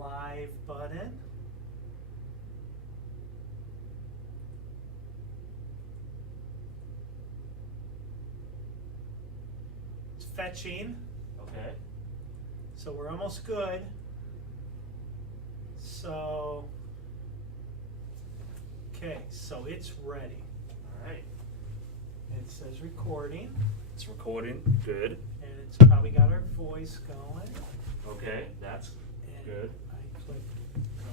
live button. It's fetching. Okay. So we're almost good. So, okay, so it's ready. All right. It says recording, It's recording. Good. and it's probably got our voice going. Okay, that's And good. I click go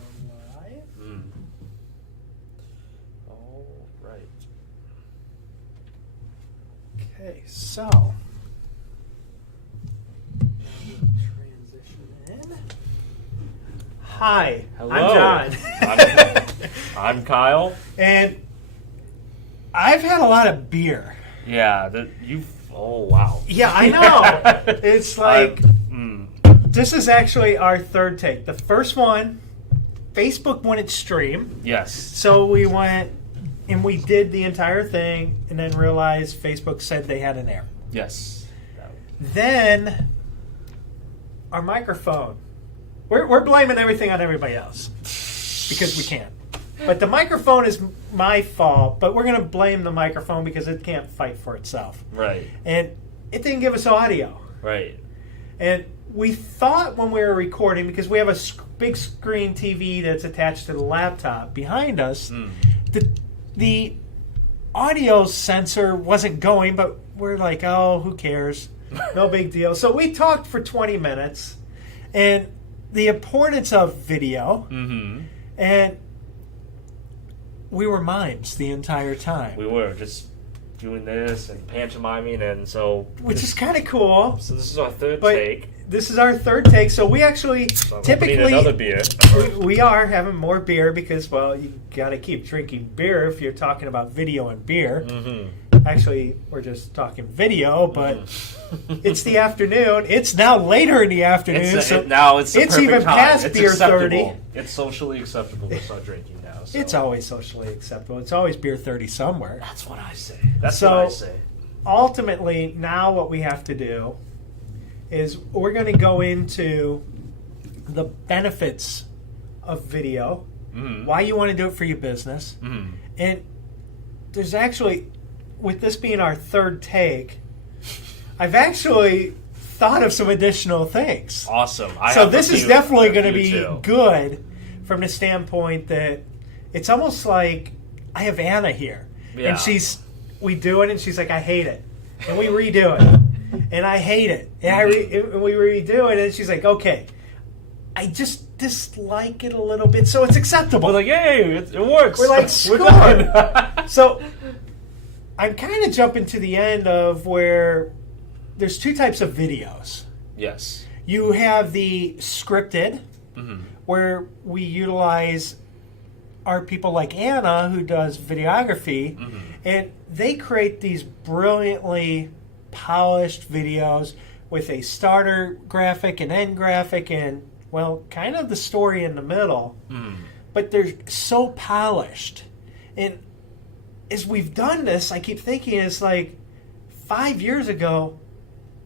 live. All right. Okay, so now we'll transition in. Hi, Hello. I'm John. I'm Kyle. And I've had a lot of beer. Yeah, oh, wow. Yeah, I know. It's like, this is actually our third take. The first one, Facebook wouldn't stream. Yes. So we went and we did the entire thing and then realized Facebook said they had an error. Yes. Then our microphone. We're blaming everything on everybody else because we can't. But the microphone is my fault, but we're going to blame the microphone because it can't fight for itself. Right. And it didn't give us audio. Right. And we thought when we were recording, because we have a big screen TV that's attached to the laptop behind us, the audio sensor wasn't going, but we're like, oh, who cares? No big deal. So we talked for 20 minutes, and the importance of video, and we were mimes the entire time. We were just doing this and pantomiming, and so... Which is kind of cool. So this is our third But take. this is our third take, so we actually So I'm typically... opening another beer. we are having more beer because, well, you got to keep drinking beer if you're talking about video and beer. Actually, we're just talking video, but it's the afternoon. It's now later in the afternoon, so now it's the it's perfect even time. past It's beer acceptable. 30. It's socially acceptable to start drinking now. So. It's always socially acceptable. It's always beer 30 somewhere. That's what I say. That's So- what I say. Ultimately, now what we have to do is we're going to go into the benefits of video, why you want to do it for your business, and there's actually, with this being our third take, I've actually thought of some additional things. Awesome. So this is definitely going to be too. good from the standpoint that it's almost like I have Anna here, Yeah. and we do it, and she's like, I hate it, and we redo it, and I hate it, and we redo it, and she's like, okay, I just dislike it a little bit, so it's acceptable. We're like, yay, it works. We're like, We're score. done. So I'm kind of jumping to the end of where there's two types of videos. Yes. You have the scripted, where we utilize our people like Anna, who does videography, and they create these brilliantly polished videos with a starter graphic, an end graphic, and, well, kind of the story in the middle. But they're so polished. And as we've done this, I keep thinking it's like 5 years ago,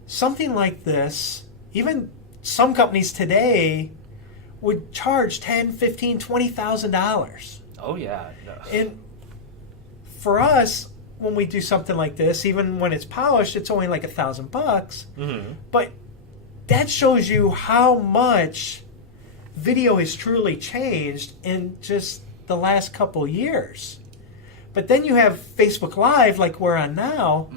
something like this, even some companies today would charge $10,000, $15,000, $20,000. Oh, yeah. No. And for us, when we do something like this, even when it's polished, it's only like $1,000. But that shows you how much video has truly changed in just the last couple years. But then you have Facebook Live, like we're on now.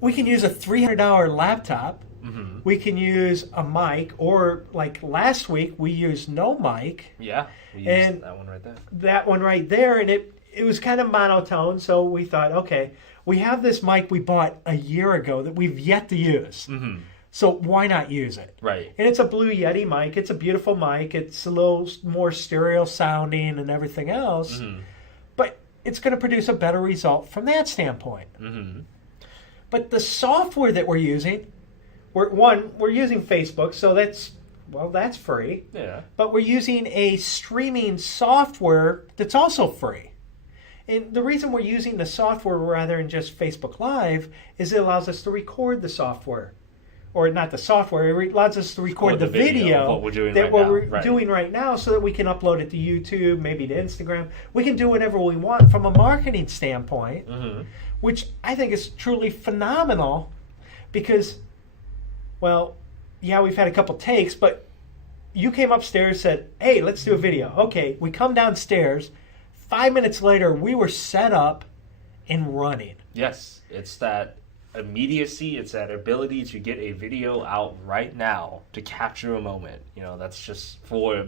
We can use a $300 laptop. We can use a mic, or like last week, we used no mic. Yeah. We used And that one right there. That one right there, and it was kind of monotone, so we thought, okay, we have this mic we bought a year ago that we've yet to use. So why not use it? Right. And it's a Blue Yeti mic. It's a beautiful mic. It's a little more stereo sounding and everything else. But it's going to produce a better result from that standpoint. But the software that we're using, we're using Facebook, so that's free. Yeah. But we're using a streaming software that's also free. And the reason we're using the software rather than just Facebook Live is it allows us to record the software. or not the software, it allows us to record the video of what we're doing that right what now. we're Right. doing right now so that we can upload it to YouTube, maybe to Instagram. We can do whatever we want from a marketing standpoint, which I think is truly phenomenal because, well, yeah, we've had a couple takes, but you came upstairs, said, hey, let's do a video. Okay, we come downstairs. 5 minutes later, we were set up and running. Yes, it's that immediacy, it's that ability to get a video out right now to capture a moment. That's just for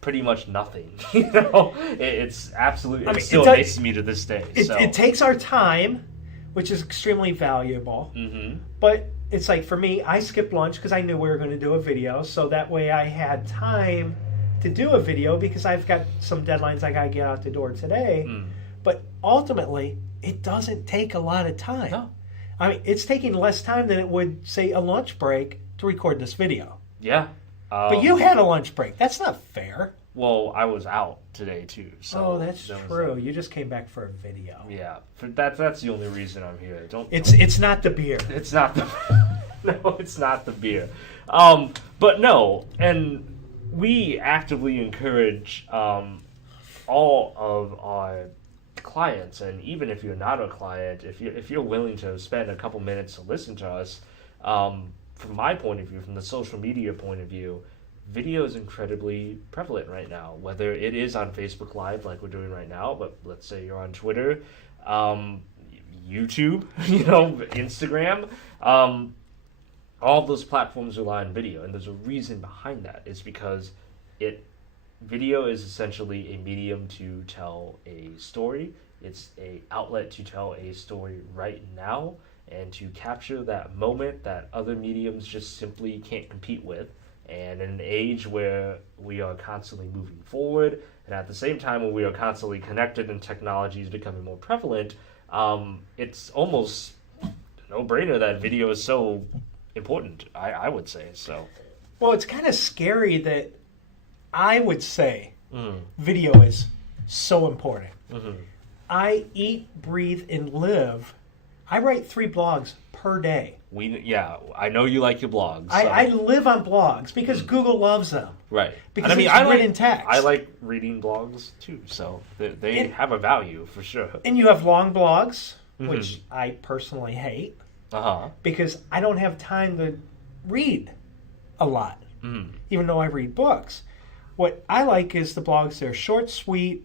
pretty much nothing. It's absolutely, it still amazes me to this day. It takes our time, which is extremely valuable. But it's like, for me, I skipped lunch because I knew we were going to do a video, so that way I had time to do a video because I've got some deadlines I got to get out the door today. But ultimately, it doesn't take a lot of time. No. I mean, it's taking less time than it would, say, a lunch break to record this video. Yeah. But you had a lunch break. That's not fair. Well, I was out today too. So that's true. You just came back for a video. Yeah, that's the only reason I'm here. It's not the beer. It's not the no, it's not the beer. But no, and we actively encourage all of our clients, and even if you're not a client, if you're willing to spend a couple minutes to listen to us, from my point of view, from the social media point of view, video is incredibly prevalent right now, whether it is on Facebook Live like we're doing right now, but let's say you're on Twitter, YouTube, Instagram, all those platforms rely on video, and there's a reason behind that. It's because video is essentially a medium to tell a story. It's a outlet to tell a story right now and to capture that moment that other mediums just simply can't compete with. And in an age where we are constantly moving forward, and at the same time when we are constantly connected and technology is becoming more prevalent, it's almost a no-brainer that video is so important, I would say. So, well, it's kind of scary that I would say video is so important. I eat, breathe, and live. I write 3 blogs per day. I know you like your blogs. So. I live on blogs because Google loves them. Right. Because and I written text. I like reading blogs too, so they have a value for sure. And you have long blogs, which I personally hate, because I don't have time to read a lot, even though I read books. What I like is the blogs. They're short, sweet,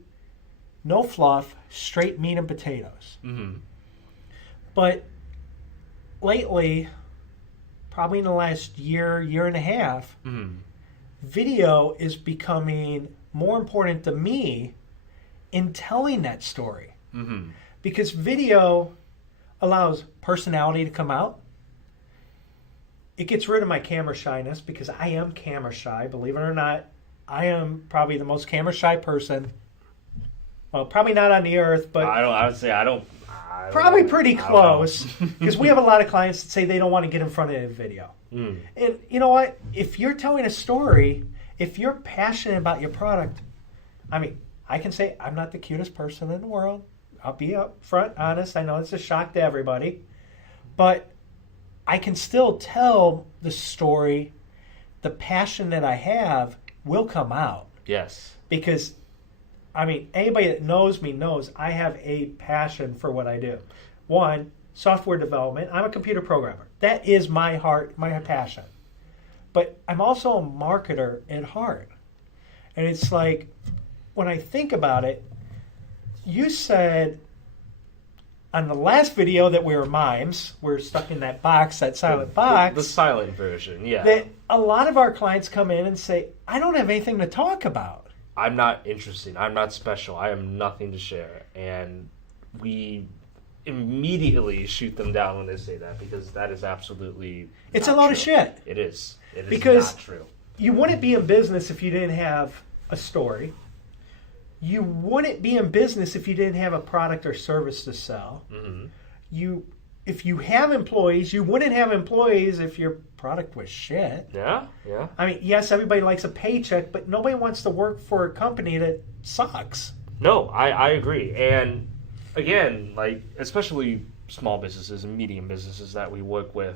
no fluff, straight meat and potatoes. But lately, probably in the last year and a half, video is becoming more important to me in telling that story. Because video allows personality to come out. It gets rid of my camera shyness because I am camera shy, believe it or not. I am probably the most camera shy person. Well, probably not on the earth, but I would say I don't. Probably pretty close, because we have a lot of clients that say they don't want to get in front of a video. And you know what? If you're telling a story, if you're passionate about your product, I mean, I can say I'm not the cutest person in the world. I'll be upfront, honest. I know it's a shock to everybody. But I can still tell the story. The passion that I have will come out. Yes. Because I mean, anybody that knows me knows I have a passion for what I do. One, software development. I'm a computer programmer. That is my heart, my passion. But I'm also a marketer at heart. And it's like, when I think about it, you said on the last video that we were mimes, we're stuck in that box, that silent box. The silent version, yeah. That a lot of our clients come in and say, I don't have anything to talk about. I'm not interesting. I'm not special. I have nothing to share. And we immediately shoot them down when they say that, because that is absolutely It's a load of shit. It is. It is because not true. You wouldn't be in business if you didn't have a story. You wouldn't be in business if you didn't have a product or service to sell. If you have employees, you wouldn't have employees if your product was shit. Yeah. I mean, yes, everybody likes a paycheck, but nobody wants to work for a company that sucks. No, I agree. And again, like, especially small businesses and medium businesses that we work with,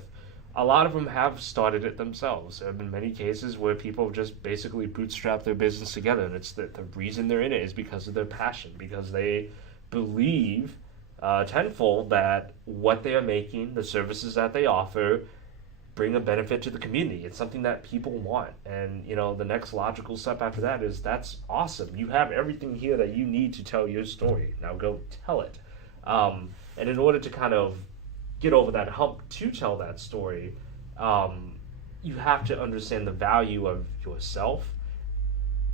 a lot of them have started it themselves. There have been many cases where people just basically bootstrap their business together, and it's the reason they're in it is because of their passion, because they believe tenfold that what they are making, the services that they offer, bring a benefit to the community. It's something that people want. And, the next logical step after that is that's awesome. You have everything here that you need to tell your story. Now go tell it. And in order to kind of get over that hump to tell that story, you have to understand the value of yourself,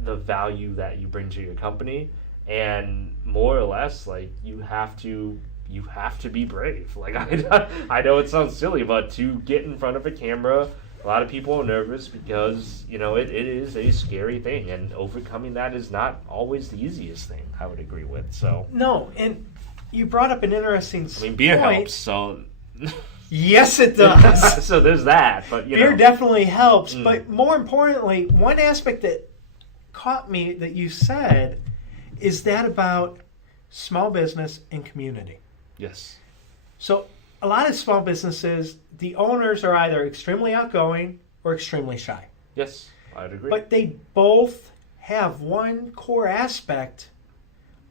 the value that you bring to your company, and more or less, like, you have to be brave. Like, I know it sounds silly, but to get in front of a camera, a lot of people are nervous because, it is a scary thing, and overcoming that is not always the easiest thing, I would agree with. So No, and you brought up an interesting beer point. helps, so... Yes, it does. So there's that, but, Beer definitely helps, but more importantly, one aspect that caught me that you said is that about small business and community. Yes. So a lot of small businesses, the owners are either extremely outgoing or extremely shy. Yes, I'd agree. But they both have one core aspect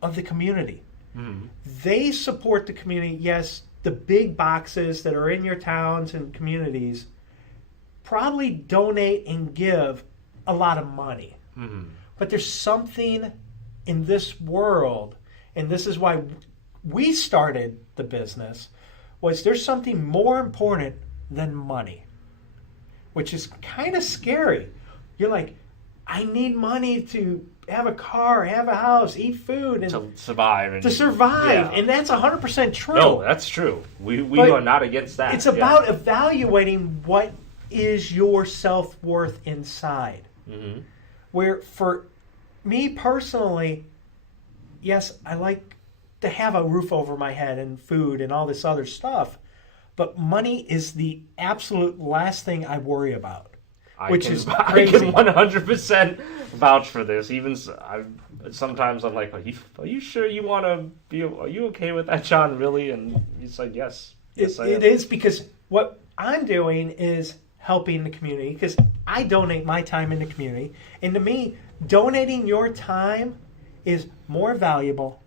of the community. Mm-hmm. They support the community. Yes, the big boxes that are in your towns and communities probably donate and give a lot of money. Mm-hmm. But there's something in this world, and this is why we started the business, was there's something more important than money, which is kind of scary. You're like, I need money to have a car, have a house, eat food, and to survive. Yeah. And that's 100% true. No, that's true. We are not against that. It's about evaluating what is your self-worth inside. Mm-hmm. Where for me personally, yes, I like to have a roof over my head and food and all this other stuff, but money is the absolute last thing I worry about. I can 100% vouch for this. Even sometimes I'm like, are you sure you want to be? Are you okay with that, John? Really? And he's like, yes. Yes, it is, because what I'm doing is helping the community, because I donate my time in the community, and to me, donating your time is more valuable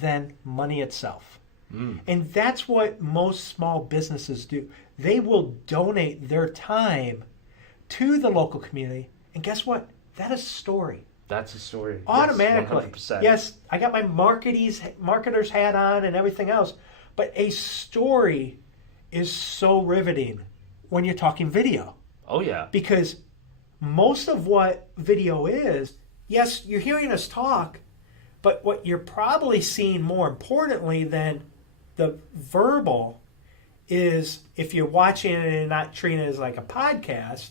than money itself. And that's what most small businesses do. They will donate their time to the local community, and guess what? That is a story. That's a story. Automatically. Yes, 100%. Yes, I got my marketer's hat on and everything else, but a story is so riveting when you're talking video. Oh, yeah. Because most of what video is, yes, you're hearing us talk, but what you're probably seeing more importantly than the verbal is, if you're watching it and not treating it as like a podcast,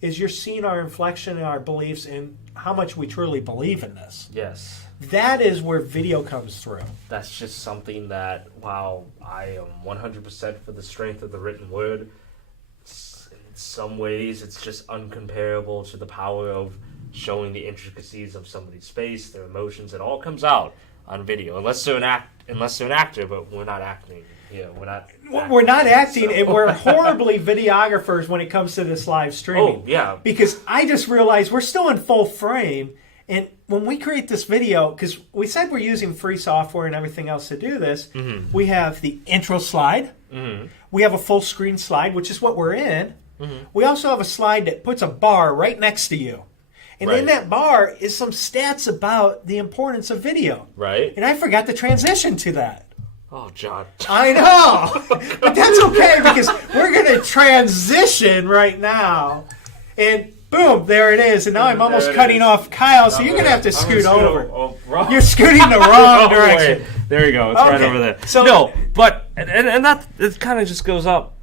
is you're seeing our inflection and our beliefs and how much we truly believe in this. Yes. That is where video comes through. That's just something that, while I am 100% for the strength of the written word, in some ways it's just uncomparable to the power of showing the intricacies of somebody's face, their emotions. It all comes out on video, unless they're an actor, but we're not acting. Yeah, we're not acting, so. And we're horribly videographers when it comes to this live streaming. Oh, yeah. Because I just realized we're still in full frame, and when we create this video, because we said we're using free software and everything else to do this, we have the intro slide, we have a full screen slide, which is what we're in. We also have a slide that puts a bar right next to you. And in that bar is some stats about the importance of video. Right. And I forgot to transition to that. Oh, John. I know. But that's okay, because we're going to transition right now. And boom, there it is. And now I'm almost cutting off Kyle, so you're going to have to scoot over. You're scooting the wrong direction. Wait. There you go. It's right over there. So, no, but, and that, it kind of just goes up,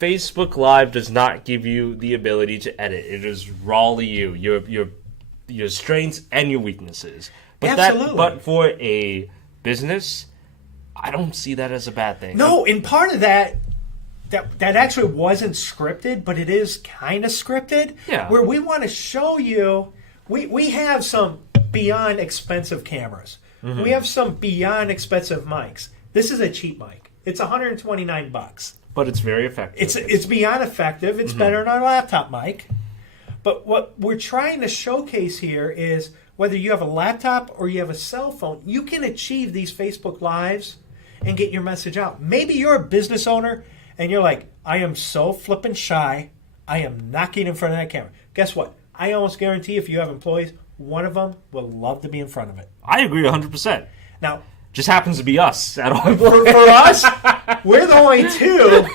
Facebook Live does not give you the ability to edit. It is rawly you, your strengths and your weaknesses. But Absolutely. But for a business, I don't see that as a bad thing. No, and part of that actually wasn't scripted, but it is kind of scripted. Yeah. Where we want to show you, we have some beyond expensive cameras. We have some beyond expensive mics. This is a cheap mic. It's $129. but it's very effective. It's beyond effective. It's better than our laptop mic. But what we're trying to showcase here is whether you have a laptop or you have a cell phone, you can achieve these Facebook Lives and get your message out. Maybe you're a business owner and you're like, I am so flippin' shy. I am not getting in front of that camera. Guess what? I almost guarantee if you have employees, one of them will love to be in front of it. I agree 100%. Now, just happens to be us at all. for us, we're the only two,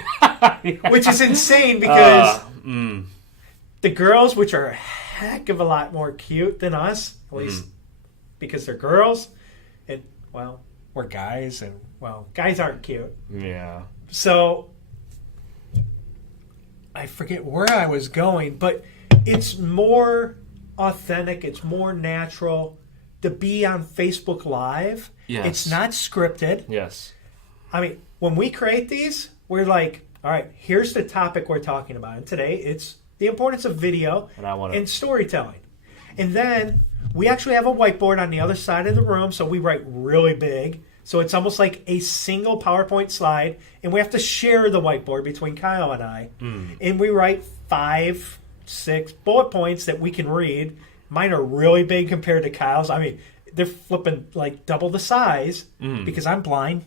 which is insane because the girls, which are a heck of a lot more cute than us, at least because they're girls, and, well, we're guys, and, well, guys aren't cute. Yeah. So, I forget where I was going, but it's more authentic, it's more natural to be on Facebook Live. Yes. It's not scripted. Yes. I mean, when we create these, we're like, all right, here's the topic we're talking about. And today, it's the importance of video and storytelling. And then we actually have a whiteboard on the other side of the room, so we write really big. So it's almost like a single PowerPoint slide, and we have to share the whiteboard between Kyle and I. And we write 5, 6 bullet points that we can read. Mine are really big compared to Kyle's. I mean, they're flipping like double the size because I'm blind.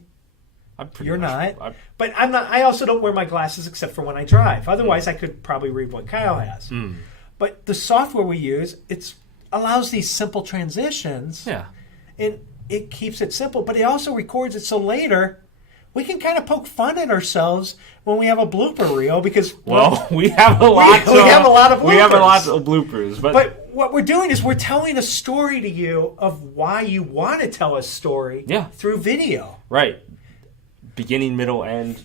You're not. But I'm not. I also don't wear my glasses except for when I drive. Otherwise, I could probably read what Kyle has. But the software we use, it allows these simple transitions. Yeah. And it keeps it simple, but it also records it so later we can kind of poke fun at ourselves when we have a blooper reel because we have a lot. We have a lot of bloopers. We have a lot of bloopers, but what we're doing is we're telling a story to you of why you want to tell a story through video. Right. Beginning, middle, end.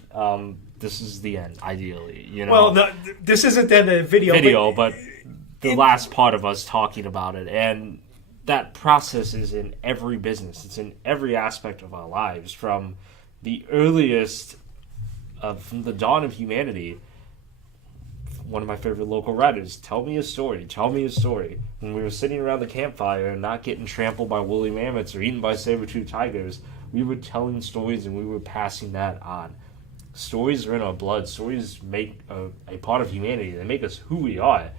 This is the end, ideally. You know. Well, no, this isn't then the video. But the last part of us talking about it, and that process is in every business. It's in every aspect of our lives, from the earliest, from the dawn of humanity. One of my favorite local writers, tell me a story. When we were sitting around the campfire and not getting trampled by woolly mammoths or eaten by saber-toothed tigers, we were telling stories and we were passing that on. Stories are in our blood. Stories make a part of humanity. They make us who we are.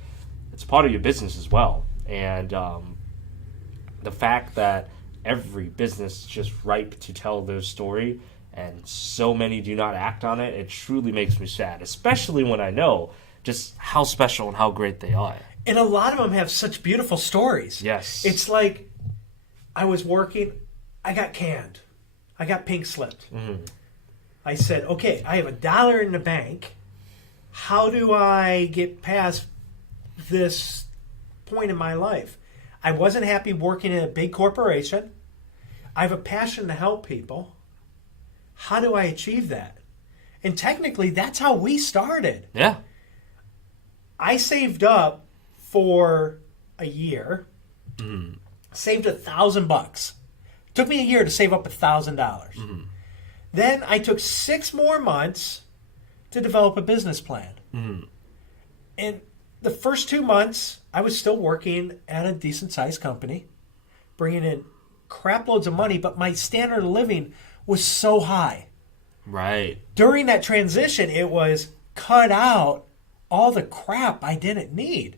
It's part of your business as well. And the fact that every business is just ripe to tell their story and so many do not act on it, it truly makes me sad, especially when I know just how special and how great they are. And a lot of them have such beautiful stories. Yes. It's like I was working, I got canned. I got pink slipped. I said, okay, I have $1 in the bank. How do I get past this point in my life? I wasn't happy working in a big corporation. I have a passion to help people. How do I achieve that? And technically, that's how we started. Yeah. I saved up for a year, saved $1,000. Took me a year to save up $1,000. Then I took 6 more months to develop a business plan. And the first 2 months, I was still working at a decent-sized company, bringing in crap loads of money, but my standard of living was so high. Right. During that transition, it was cut out all the crap I didn't need.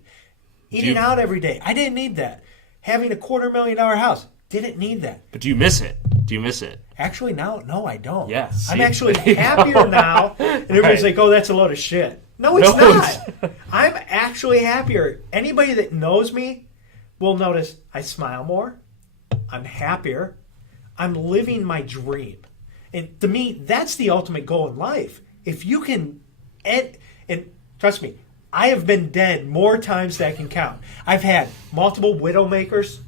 Eating out every day, I didn't need that. Having a $250,000 house, didn't need that. But do you miss it? Do you miss it? Actually, now, no, I don't. Yes. I'm actually happier now. And everybody's like, oh, that's a load of shit. No, it's not. I'm actually happier. Anybody that knows me will notice I smile more. I'm happier. I'm living my dream. And to me, that's the ultimate goal in life. If you can, and trust me, I have been dead more times than I can count. I've had multiple widowmakers.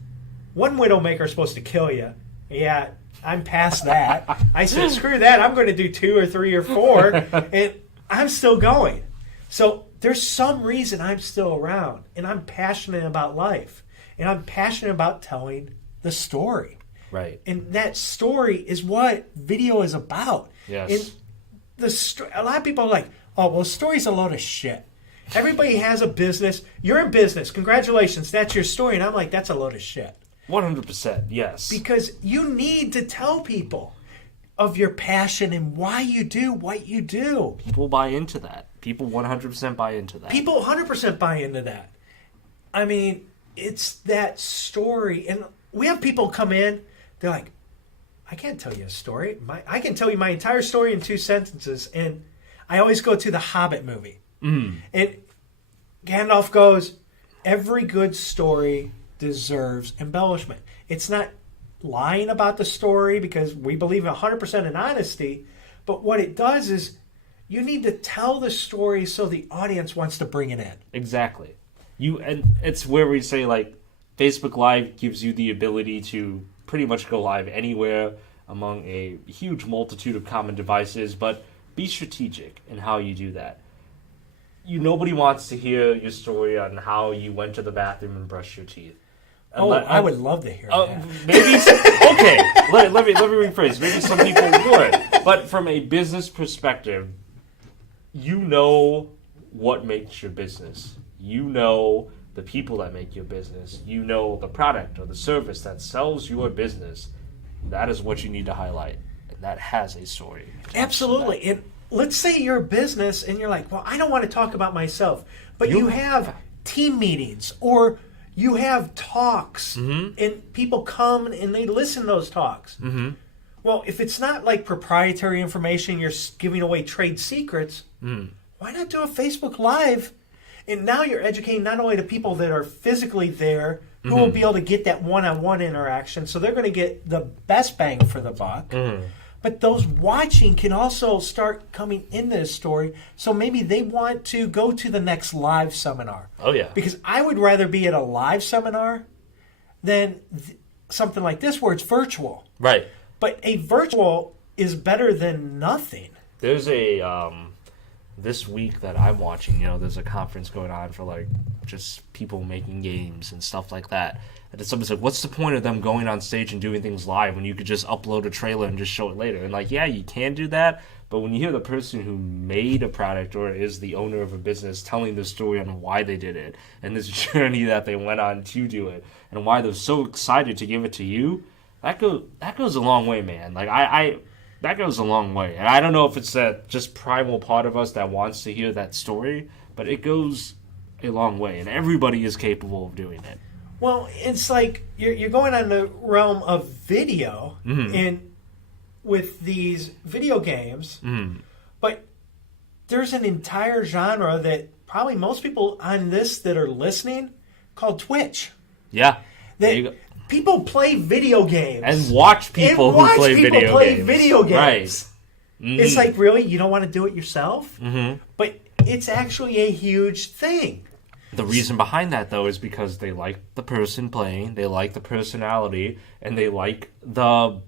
One widowmaker is supposed to kill you. Yeah, I'm past that. I said, screw that. I'm going to do 2 or 3 or 4, and I'm still going. So there's some reason I'm still around, and I'm passionate about life, and I'm passionate about telling the story. Right. And that story is what video is about. Yes. And a lot of people are like, oh, well, story's a load of shit. Everybody has a business. You're in business. Congratulations. That's your story. And I'm like, that's a load of shit. 100%, yes. Because you need to tell people. of your passion and why you do what you do. People buy into that. People 100% buy into that. People 100% buy into that. I mean, it's that story. And we have people come in, they're like, I can't tell you a story. I can tell you my entire story in 2 sentences. And I always go to the Hobbit movie. And Gandalf goes, every good story deserves embellishment. It's not lying about the story because we believe 100% in honesty. But what it does is you need to tell the story so the audience wants to bring it in. Exactly. And it's where we say, like, Facebook Live gives you the ability to pretty much go live anywhere among a huge multitude of common devices, but be strategic in how you do that. Nobody wants to hear your story on how you went to the bathroom and brushed your teeth. I would love to hear that. Maybe okay. Let me rephrase. Maybe some people would, but from a business perspective, you know what makes your business. You know the people that make your business. You know the product or the service that sells your business. That is what you need to highlight, and that has a story. Absolutely. And let's say you're a business and you're like, well, I don't want to talk about myself, but you have team meetings or you have talks and people come and they listen to those talks. Well, if it's not like proprietary information, you're giving away trade secrets, why not do a Facebook Live? And now you're educating not only the people that are physically there who will be able to get that one-on-one interaction, so they're going to get the best bang for the buck, but those watching can also start coming into this story, so maybe they want to go to the next live seminar. Oh, yeah. Because I would rather be at a live seminar than something like this where it's virtual. Right. But a virtual is better than nothing. There's a this week that I'm watching, there's a conference going on for like just people making games and stuff like that. And someone said, what's the point of them going on stage and doing things live when you could just upload a trailer and just show it later? And like, yeah, you can do that, but when you hear the person who made a product or is the owner of a business telling the story on why they did it and this journey that they went on to do it and why they're so excited to give it to you, that goes a long way, man. Like that goes a long way. And I don't know if it's that just primal part of us that wants to hear that story, but it goes a long way. And everybody is capable of doing it. Well, it's like you're going on the realm of video and with these video games, but there's an entire genre that probably most people on this that are listening called Twitch. Yeah. There you go. People play video games. And watch people who play video games. Right. It's like, really? You don't want to do it yourself? But it's actually a huge thing. The reason behind that, though, is because they like the person playing, they like the personality, and they like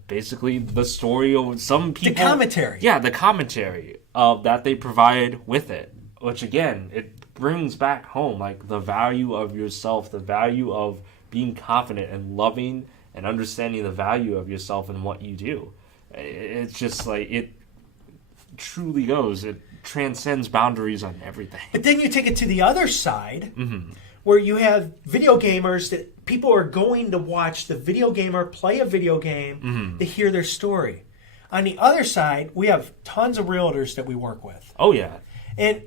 basically the story of some people. The commentary. Yeah, the commentary that they provide with it. Which, again, it brings back home, like, the value of yourself, the value of being confident and loving and understanding the value of yourself and what you do. It's just like, it truly goes. It transcends boundaries on everything. But then you take it to the other side, where you have video gamers that people are going to watch the video gamer play a video game to hear their story. On the other side, we have tons of realtors that we work with. Oh, yeah. And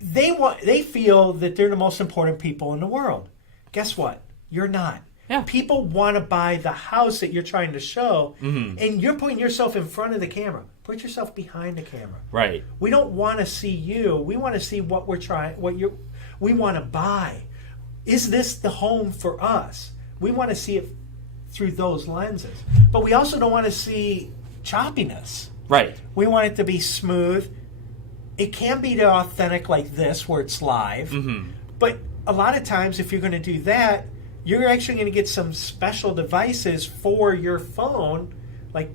they feel that they're the most important people in the world. Guess what? You're not. Yeah. People want to buy the house that you're trying to show, and you're putting yourself in front of the camera. Put yourself behind the camera. Right. We don't want to see you. We want to see what we're trying. We want to buy. Is this the home for us? We want to see it through those lenses. But we also don't want to see choppiness. Right. We want it to be smooth. It can be the authentic like this, where it's live. But a lot of times, if you're going to do that, you're actually going to get some special devices for your phone, like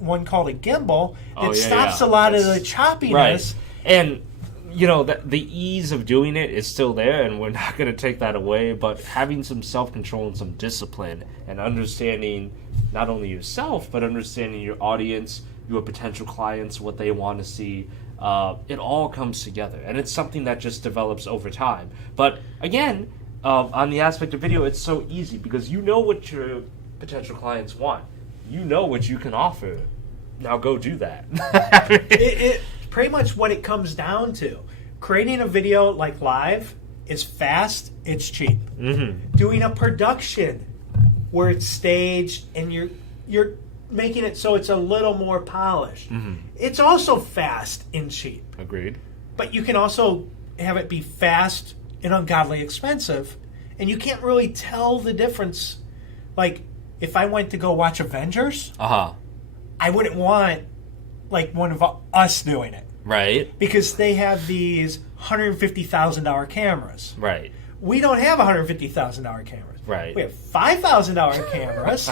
one called a gimbal, that stops a lot of the choppiness. Right. And, the ease of doing it is still there, and we're not going to take that away, but having some self-control and some discipline and understanding not only yourself, but understanding your audience, your potential clients, what they want to see, it all comes together. And it's something that just develops over time. But, again, on the aspect of video, it's so easy because you know what your potential clients want. You know what you can offer now go do that. It pretty much what it comes down to. Creating a video like live is fast, it's cheap. Mm-hmm. Doing a production where it's staged and you're making it so it's a little more polished. Mm-hmm. It's also fast and cheap. Agreed. But you can also have it be fast and ungodly expensive, and you can't really tell the difference. Like, if I went to go watch Avengers, Uh-huh. I wouldn't want, like, one of us doing it. Right. Because they have these $150,000 cameras. Right. We don't have $150,000 cameras. Right. We have $5,000 cameras,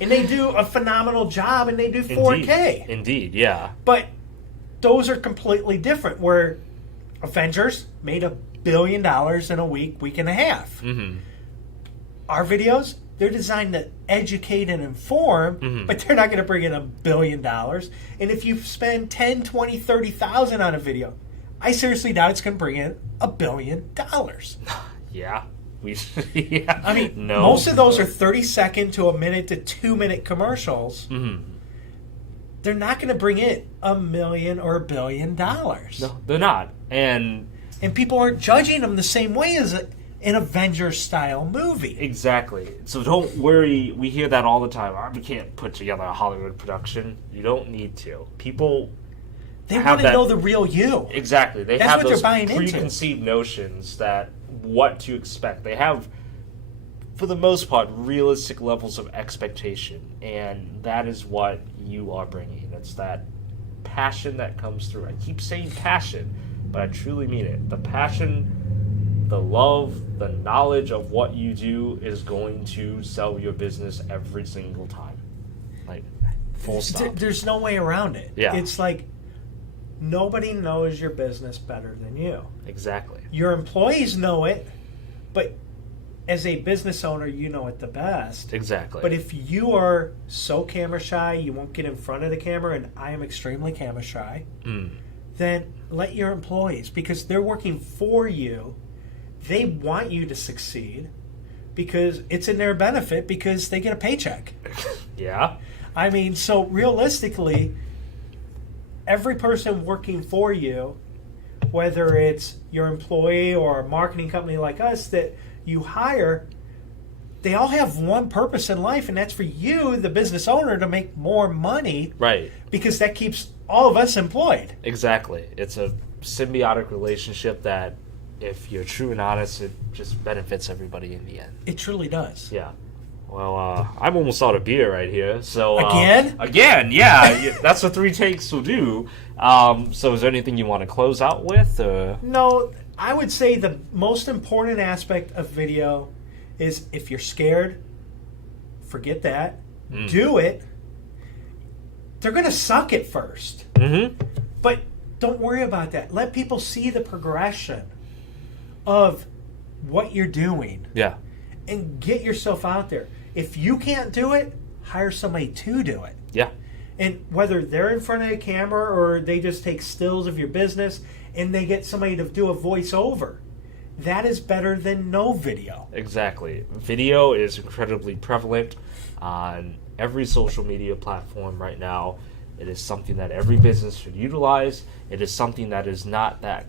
and they do a phenomenal job, and they do 4K. Indeed, yeah. But those are completely different, where Avengers made $1 billion in a week and a half. Mm-hmm. Our videos, they're designed to educate and inform, but they're not going to bring in $1 billion. And if you spend 10, 20, 30,000 on a video, I seriously doubt it's going to bring in $1 billion. Yeah. Yeah. I mean, no. most of those are 30-second to a minute to 2-minute commercials. Mm-hmm. They're not going to bring in $1 million or $1 billion. No, they're not. And people aren't judging them the same way as an Avengers-style movie. exactly. So don't worry. We hear that all the time. We can't put together a Hollywood production. You don't need to. People They have want to that- know the real you. Exactly. They That's have what they're those buying into. preconceived notions that what to expect. They have, for the most part, realistic levels of expectation, and that is what you are bringing. It's that passion that comes through. I keep saying passion, but I truly mean it. The passion, the love, the knowledge of what you do is going to sell your business every single time. Like, full stop. There's no way around it. Yeah. It's like nobody knows your business better than you. Exactly. Your employees know it, but as a business owner, you know it the best. Exactly. But if you are so camera shy, you won't get in front of the camera, and I am extremely camera shy, then let your employees, because they're working for you, they want you to succeed because it's in their benefit because they get a paycheck. Yeah. I mean, so realistically, every person working for you, whether it's your employee or a marketing company like us that you hire, they all have one purpose in life, and that's for you, the business owner, to make more money. Right. Because that keeps all of us employed. Exactly. It's a symbiotic relationship that, if you're true and honest, it just benefits everybody in the end. It truly does. Yeah. Well, I'm almost out of beer right here. So Again? Again, yeah. That's what 3 takes will do. So is there anything you want to close out with? Or? No, I would say the most important aspect of video is if you're scared, forget that. Do it. They're going to suck at first. Mm-hmm. But don't worry about that. Let people see the progression of what you're doing Yeah. and get yourself out there. If you can't do it, hire somebody to do it. Yeah. And whether they're in front of a camera or they just take stills of your business and they get somebody to do a voiceover, that is better than no video. Exactly. Video is incredibly prevalent on every social media platform right now. It is something that every business should utilize. It is something that is not that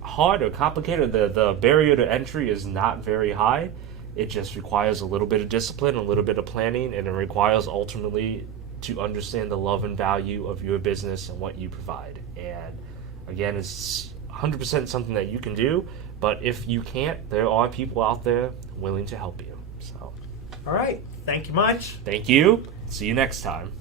hard or complicated. The barrier to entry is not very high. It just requires a little bit of discipline, a little bit of planning, and it requires ultimately to understand the love and value of your business and what you provide. And again, it's 100% something that you can do, but if you can't, there are people out there willing to help you. So, All right. Thank you much. thank you. See you next time.